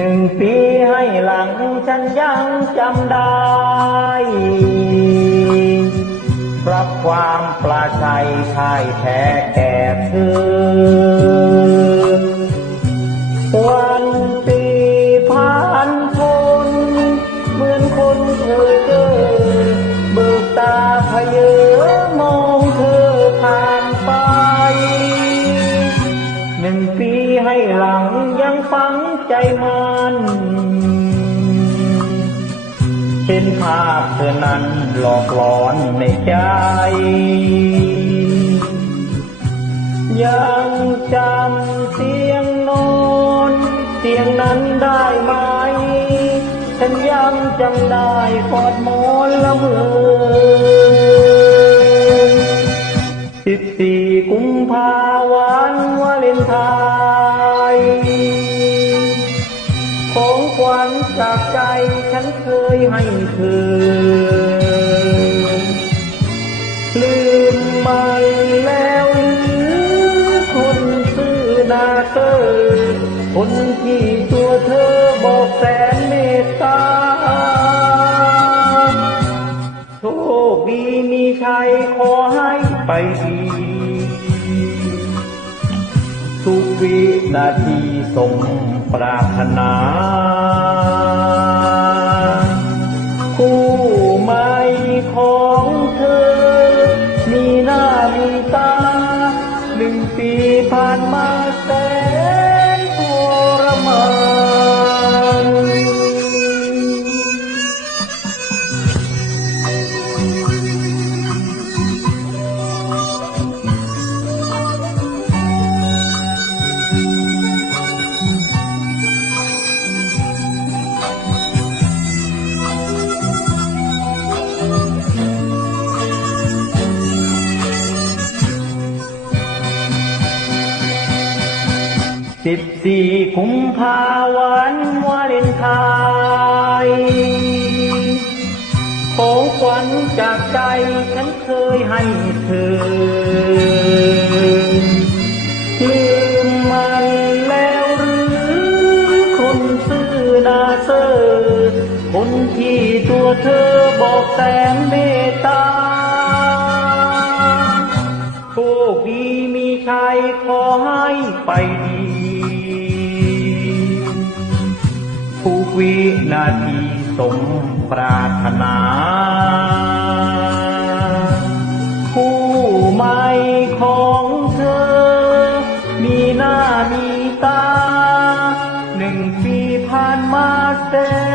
1 ปีให้หลังฉันยังจำได้รับความปลาชัยพ่ายแพ้แก่เธอวันปีผ่านพ้นเหมือนคนเคยเจอเบิกตาพเยอมองเธอผ่านไป1 ปีให้หลังยังฝังใจมันเห็นภาพเธอนั้นหลอกหลอนในใจยังจำเสียงนอนเสียงนั้นได้ไหมฉันยังจำได้กอดหมอนละเมอ14 กุมภาวันวาเลนไทน์ของขวัญจากใจฉันเคยให้เธอลืมมันแล้วหรือคนซื่อนาเธอคนที่ตัวเธอบอกแสนเมตตาโชคดีมีชัยขอให้ไปดีทุกวินาทีสมปรารถนาคู่ใหม่ของเธอมีหน้ามีตา1 ปีผ่านมาแสนทรมาน14 กุมภาวันวาเลนไทน์ของขวัญจากใจฉันเคยให้เธอลืมมันแล้วหรือคนซื่อนาเซอคนที่ตัวเธอบอกแสนเมตตาโชคดีมีชัยขอให้ไปดีทุกวินาทีสมปรารถนาคู่ใหม่ของเธอมีหน้ามีตา1 ปีผ่านมาแสน